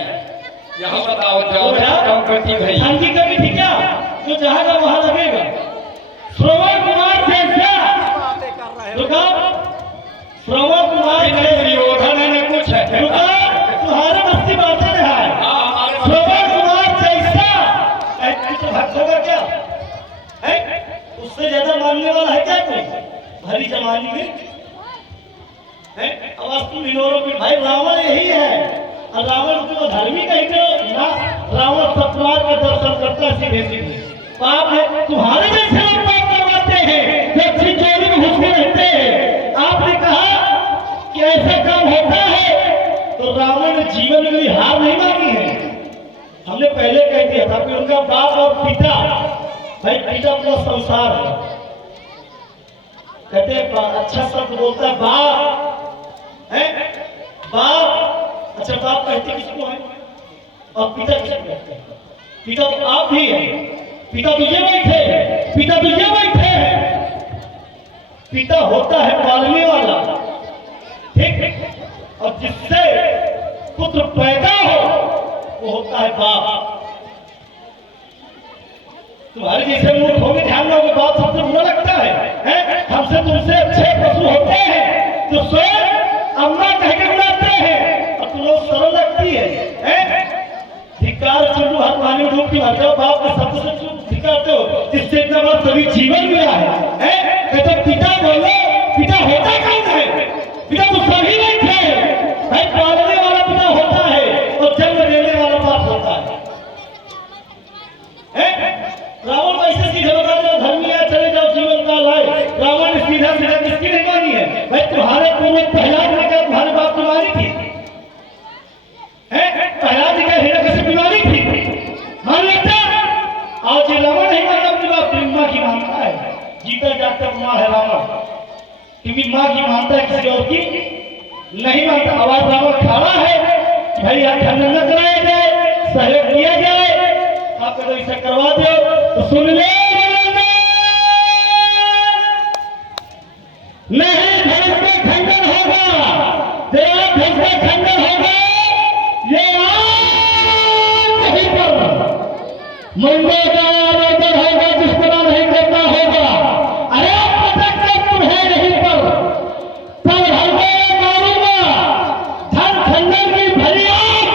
यहाँ बताओ जाओ कौन करती भाई? धन की कमी थी क्या? जो जहाँ का वहाँ लगेगा। श्रवण कुमार जैसा रुका, श्रवण कुमार दुर्योधन ने कुछ है रुका, तुम्हारे मस्ती बातें रहा है। हाँ, हमारे श्रवण कुमार जैसा तो भक्त होगा क्या है? उससे ज्यादा मानने वाला है क्या कोई भरी जवानी में है? आवाज तुम इग्नोरो की, भाई रावण यही है। और रावण को धर्मी कहते हो ना, रावण सतराज का दर्शन करता है सीधे सीधे। पाप है। तुम्हारे जैसे लोग पाप करवाते हैं, जो अच्छी चोरी में घुस के रहते हैं। आपने कहा कि ऐसा काम होता है, तो रावण ने जीवन में भी हार नहीं मानी है। हमने पहले कह दिया था कि उनका बाप और पिता, भाई पिता पूरा संसार है। कहते हैं अच्छा शब्द बोलता है बाप है, बाप। अच्छा बाप कहते किसको है और पिता किसको कहते हैं? पिता तो आप भी है, पिता तो ये बैठे, पिता तो ये बैठे हैं। पिता होता है पालने वाला, ठीक, और जिससे पुत्र पैदा हो वो होता है बाप। तुम्हारे जैसे मूर्ख होंगे, ध्यान रखो, बात सबसे बुरा लगता है? हमसे तुमसे अच्छे पशु होते हैं जो स्वयं अम्मा कह के बुलाते हैं और तुम लोग सरल लगती है? धिक्कार चुल्लू हाथ पानी में डूब के मर जाओ, बाप के शब्द से क्यों धिक्कारते हो जिससे इतना बड़ा सभी जीवन मिला है? तो पिता बोलो, पिता होता कौन है? पिता तो सभी बैठे हैं। भाई पालने वाला पिता होता है और जन्म देने वाला बाप होता है। रावण कैसे सीधे बता दो, धर्मी है, चले जाओ, जीवन काल है। रावण ने सीधा सीधा किसकी नहीं मानी है? भाई तुम्हारे पूर्वज प्रहलाद ने कहा तुम्हारे बाप की मानी थी, प्रहलाद ने कहा हिरण्यकशिपु की मानी थी, मान लेता। आज ये रावण नहीं मानता अपनी बाप की, माँ की मानता है। जीता जागता माँ है रावण, क्योंकि माँ की मानता है, किसी और की नहीं मानता। आवाज रावण खड़ा है, भाई यहाँ खंडन न कराया जाए, सहयोग किया जाए। आप अगर इसे करवा दो तो सुन ले, नहीं धर्म का खंडन होगा, देव धर्म का खंडन होगा। ये आज नहीं पर मुंडे का आरोपण होगा, जिस तरह नहीं करना होगा। अरे पटक तुम्हें नहीं पर धर्म मारूंगा, धर्म खंडन की भरी आग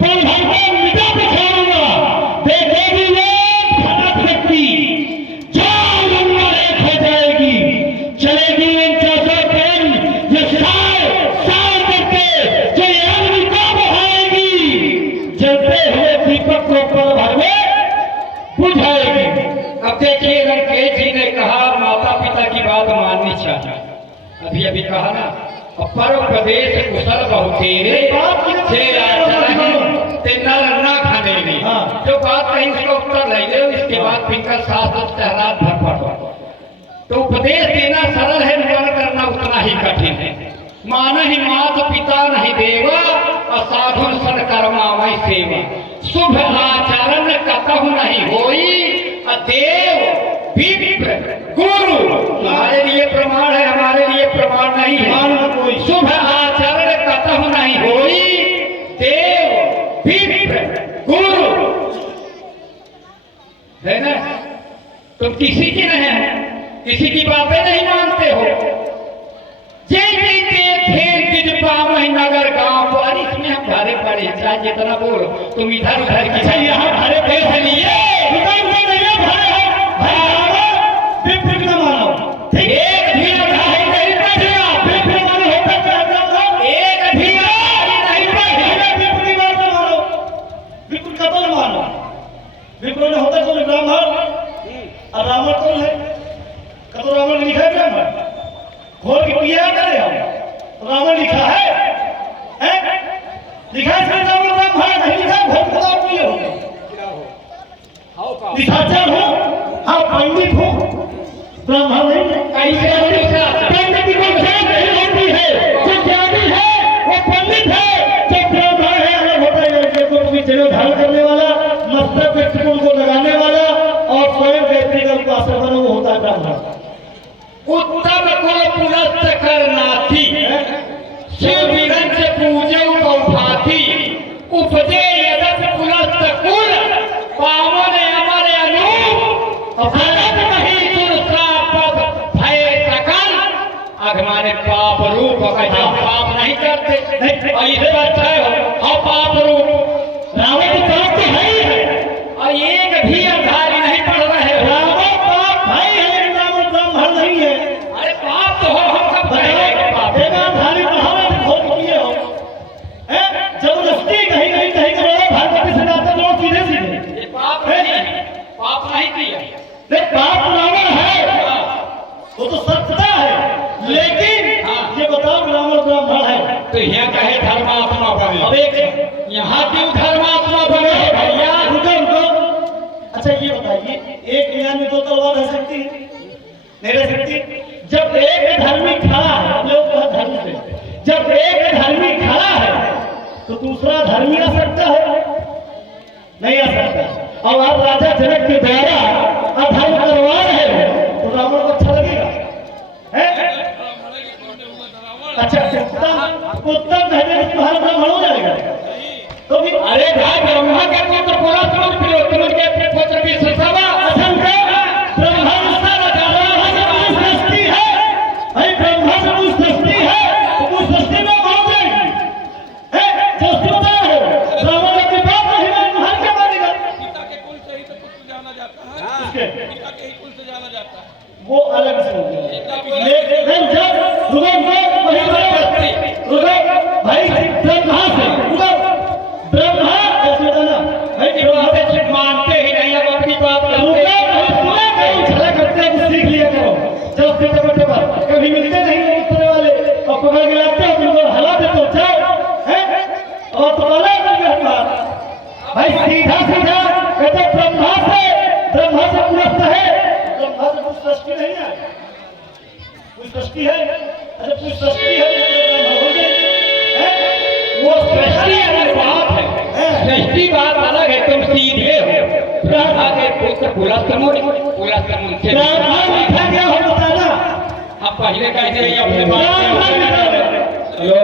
पर धर्म को मिटा बिछाऊंगा। देखेगी ये भटक शक्ति, जान लंगर एक हो जाएगी, चलेगी इन चाचा ट्रेन, ये साल करके जो ये अग्नि को बहाएगी, जलते हुए दीपक को पल भर में बुझाएगी। अब देखिए, लंकेश जी ने कहा माता पिता की बात माननी चाहिए, अभी अभी कहा ना, पर उपदेश कुशल बहुतेरे से आचरण ते नर न खाने। हाँ। जो बात कहीं उसका उत्तर ले लो, इसके बाद फिर शास्त्र चेहरा भर। तो उपदेश देना सरल है, पालन करना उतना ही कठिन है। मान ही मात पिता नहीं देवा, और साधुन सन कर्मा मई सेवा। शुभ आचरण कतहु नहीं होई, देव विप्र गुरु हमारे लिए प्रमाण है, हमारे लिए प्रमाण नहीं है। कोई शुभ आचरण कतहु नहीं होई, देव विप्र गुरु है ना। तुम किसी की नहीं है, किसी की बातें नहीं मानते हो। नगर गांव और इसमें हम भरे पड़े, चाहे जितना बोलो तुम इधर उधर की। यहाँ भरे पे लिए एक भी अघाई नहीं बढ़िया, एक भी अघाई नहीं बढ़िया। विप्र का तो न मानो। विप्र ने होता कौन? ब्राह्मण। और रावण कौन है? कतो रावण लिखा है ब्राह्मण। खोल के किया करे हम रावण लिखा है, लिखा है रावण ब्राह्मण नहीं लिखा। भोट का किए हो निशाचर हो, हाँ पंडित हो, ब्राह्मण नहीं। कैसे लिखा? पंडित की कोई जात नहीं होती है। जो ज्ञानी है वो पंडित है, जो ब्राह्मण है अलग होता है। को पीछे में धारण करने वाला, मस्तक पे त्रिकोण को लगाने वाला और स्वयं व्यक्ति का उपासक बना वो होता है ब्राह्मण। उत्तम कुल पुलस्त करनाथी, शिव विरन से पूजो गौभाथी। उपजे यदत पुलस्त कुल, पावन अमर अनूप। भरत नहीं सुरसापद भय सकल, अघमाने पाप रूप का पाप नहीं करते। और इस पर हो पाप रूप रावण की पाप तो है ही है, और एक भी अधारी नहीं पड़ रहे हो। रावण पाप भाई है लेकिन रावण ब्राह्मण नहीं है। अरे पाप तो हो, हम सब कहेंगे पाप। धारी बढ़ावा भोट किए हो, जबरदस्ती कहीं कहीं कहीं करोड़ों भारत से नाते लोग सीधे सीधे। ये पाप नहीं, पाप नहीं किया। नहीं पाप रावण है, वो तो सत्यता है, लेकिन ये बताओ रावण ब्राह्मण है तो यहाँ कहे धर्मात्मा बने। अब एक यहाँ क्यों धर्मात्मा बने भैया? रुको। अच्छा ये बताइए, एक ईरान में दो तलवार रह सकती है? नहीं रह सकती। जब एक धर्मी खड़ा है, आप लोग कहा धर्म से, जब एक धर्मी खड़ा है तो दूसरा धर्मी आ सकता है? नहीं आ सकता। और आप राजा जनक के द्वारा अधर्म करवा रहे हो तो रावण को अच्छा लगेगा? अच्छा उत्तम कहने तुम्हारा ब्राह्मण हो जाएगा तो भी। अरे भाई ब्रह्मा के पुत्र पूरा समझ प्रियोत्तम के पुत्र की सभा असल में ब्रह्मा सृष्टि है भाई, ब्रह्मा से कुछ सृष्टि है तो कुछ सृष्टि में पहुंच जाएगी। सृष्टि बताया है रावण अपनी बात नहीं माने, तुम्हारी क्या मानेगा? पिता के कुल से ही तो पुत्र जाना जाता है। इसके पिता के ही कुल से जाना जाता है। वो अलग से हो गया। लेकिन जब भाई ब्रह्मा से ब्रह्मा ऐसे ना भाई मानते ही नहीं, अब अपनी बात झलक करते हैं, सीख लिया करो। जब बेटे कभी मिलते नहीं उतरने वाले और पकड़ के लाते हो तुमको हला देते हो, जाओ और तो अलग भाई सीधा सीधा कहते ब्रह्मा से पुरस्त है। ब्रह्मा से कुछ सृष्टि नहीं है, कुछ सृष्टि है। अच्छा कुछ सृष्टि है हो गई, वो सृष्टि अलग बात है, सृष्टि बात अलग है। तुम सीधे हो ब्रह्मा के पुत्र पुलस्त से ब्राह्मण लिखा गया हो बताना। अब पहले कहते हैं अपने बात हेलो,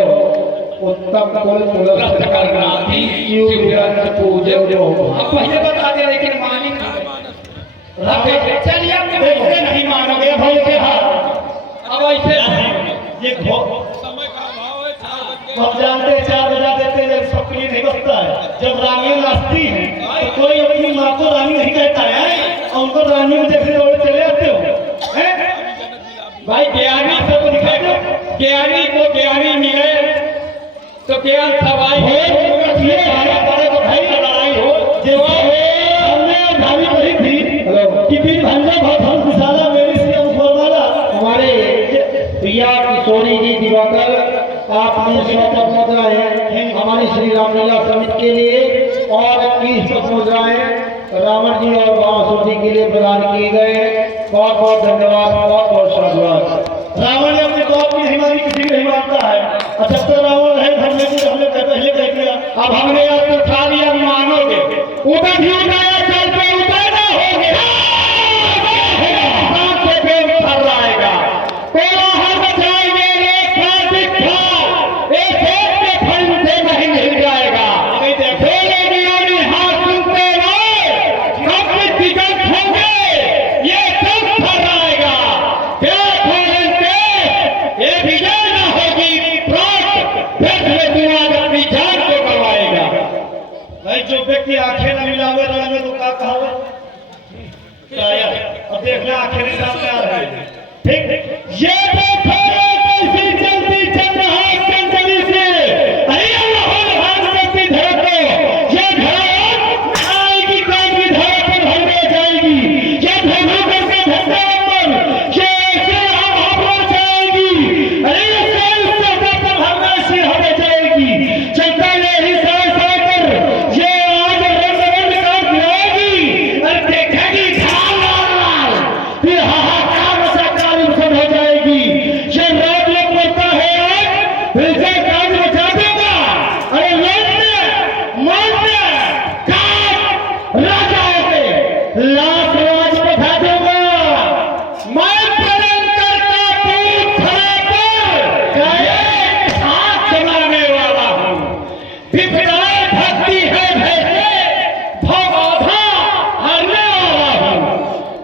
उत्तम कुल पुलस्त करना थी, शिव विरन पूजो गौभाथी। अब पहले बता दे लेकिन मानी चलिए अब ऐसे नहीं मानोगे भाई के हाथ। अब ऐसे ये समय का अभाव है, 4 बज हम जानते हैं 4 बजा देते हैं, सबके लिए नहीं बचता है। जब रानी नाचती है तो कोई अपनी माँ को रानी नहीं कहता है और उनको रानी में देखने वाले चले आते हो। भाई ज्ञानी सबको दिखाई दो, ज्ञानी को ज्ञानी मिले तो ज्ञान सवाई हो, भाई लड़ाई हो। हमने भाभी कही थी कि बिन भंजा बहुत खुशाला मेरी से हमारे हमारे प्रिया किशोरी जी दिवाकर के लिए और 21 पद्म मुद्राएं रावण जी और बांसुर जी के लिए प्रदान किए गए। बहुत बहुत धन्यवाद, बहुत बहुत साधुवाद। रावण ने अपने बाप की नहीं मानी, किसी की नहीं मानता है। और जब तक रावण है घर में कुछ हमने पहले कह दिया। अब हमने अब तो उठा लिया, मानोगे उधर भी उठाया, चल पे उतारना हो गया से पेट भर जाएगा, कोलाहल मचाएंगे, एक एक के फल से नहीं मिल जाएगा। बोले गिरानी हाथ सुनते रहे, सब टिकट होंगे, ये सब भर जाएगा। क्या खोलेंगे, ये विजय न होगी, प्राप्त फिर में दुआ अपनी जान को गवाएगा। भाई जो व्यक्ति आंखें न मिलावे रण में तो क्या कहा शायद। अब देखना आखिरी सामने आ रहा है। ठीक, ये देखो कैसी चलती चल रहा है कंजरी से, अरे अल्लाह करती धर को, ये धर आएगी कौन की धर पर भरने जाएगी, ये धर करके धक्का पर ये ऐसे हम हो जाएगी, अरे इससे पर भरने से हमें जाएगी। चलता यही साथ कर ये आज रंग कर जाएगी, अरे देखेगी ढाल लाल, फिर हाहाकार हो जाएगी। ये रात लोग पड़ता है आज, फिर से काज बचा देगा। अरे लड़ने मारने काज राजाओं के लाख राज बता दूंगा। मैं प्रणयंकर का दूध धरा पर एक हाथ जमाने वाला हूँ। विपदाएं भक्ति है भैसे भवबाधा हरने वाला हूँ।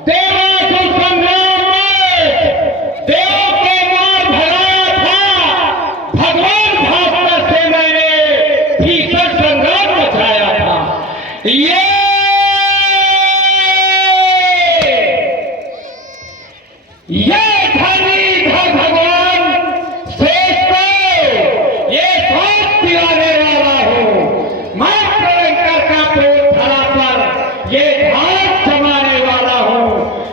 देवासुर संग्राम में देव को मार भगाया था, भगवान भास्कर से मैंने भीषण संग्राम मचाया था। ये धनीधर भगवान शेष को ये साथ दिलाने वाला हूँ। मैं प्रणयंकर का पेट धरा पर ये हाथ जमाने वाला हूँ,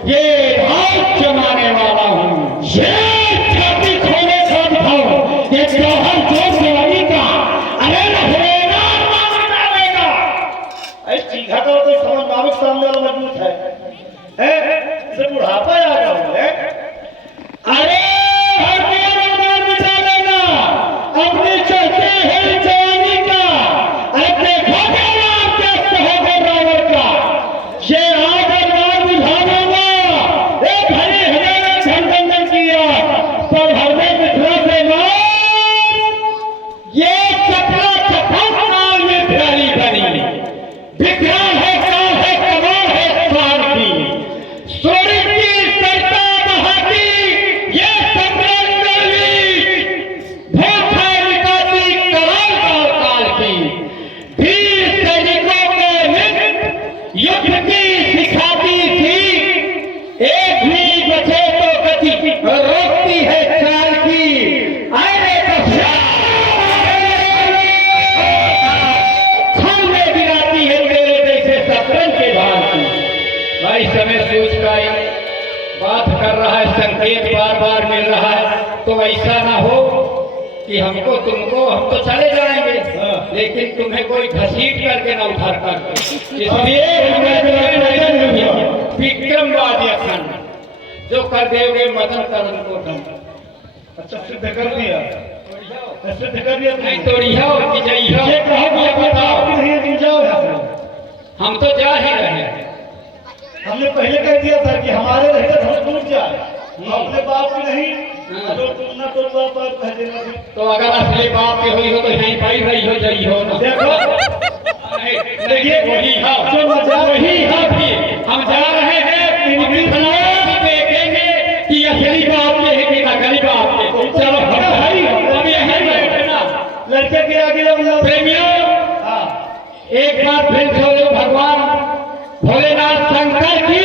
ये हाथ जमाने वाला हूँ। ये छाती खोले सब भाव, ये जौहर जोश वाली का, अरे रहेगा मार डालेगा। ऐसे सीखा तो कोई समझ माविक सामने वाला मजबूत है, इसे बुढ़ापा आ गया है। अरे हर मैदान मिटा देगा, अपने चलते हैं जवानी का, अरे देखो राम कैसे होगा रावण का, ये आकर नाम बुझाऊंगा। एक हरी हजारों झंडन किया पर हमें मिथिला से मार, ये चपला चपक काल में प्यारी बनी, विज्ञान है काल है कमाल है काल की, सूर्य की सरता बहाती ये संग्राम करवी, भूखा निकासी कराल काल की, वीर सैनिकों को नित युद्ध की सिखाती थी, एक भी बचे तो गति रोकती है चाल की। अरे छल में गिराती है तेरे जैसे शतरंज के भाल की। भाई समय सोच का ही बात कर रहा है, संकेत बार बार मिल रहा है, तो ऐसा ना हो कि हमको तुमको हम तो चले जाएंगे, लेकिन तुम्हें कोई घसीट करके ना उठा कर, इसलिए विक्रम वाद्य खंड जो कर देोगे मदन करण को दंड। अच्छा सिद्ध कर दिया, सिद्ध कर दिया नहीं तो रिहा कि जइहा, ये कहो कि अब बताओ नहीं तुम जाओ यहाँ से। हम तो जा ही रहे हैं। हमने पहले कह दिया था कि हमारे रहते हम टूट जाए, अपने बाप की नहीं, जो तुम न तो बाप कह देना भी। तो अगर असली बाप के हुई हो तो यहीं पाई रही हो जाई हो ना। देखो देखिए वही है भी हम जा रहे हैं, देखेंगे कि असली बाप के है कि नकली बाप के। चलो हम यहीं बैठे ना, लड़के के आगे प्रेमियों एक बार फिर बोलो भगवान भोलेनाथ शंकर की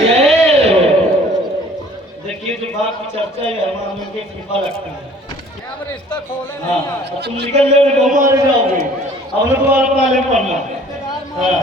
जय हो। देखिए जो बात की चर्चा है हमारा मन के कृपा रखता है। रिश्ता खोले हाँ तुम निकल जाओगे, बहु मारे जाओगे, अब तो पढ़ना। हाँ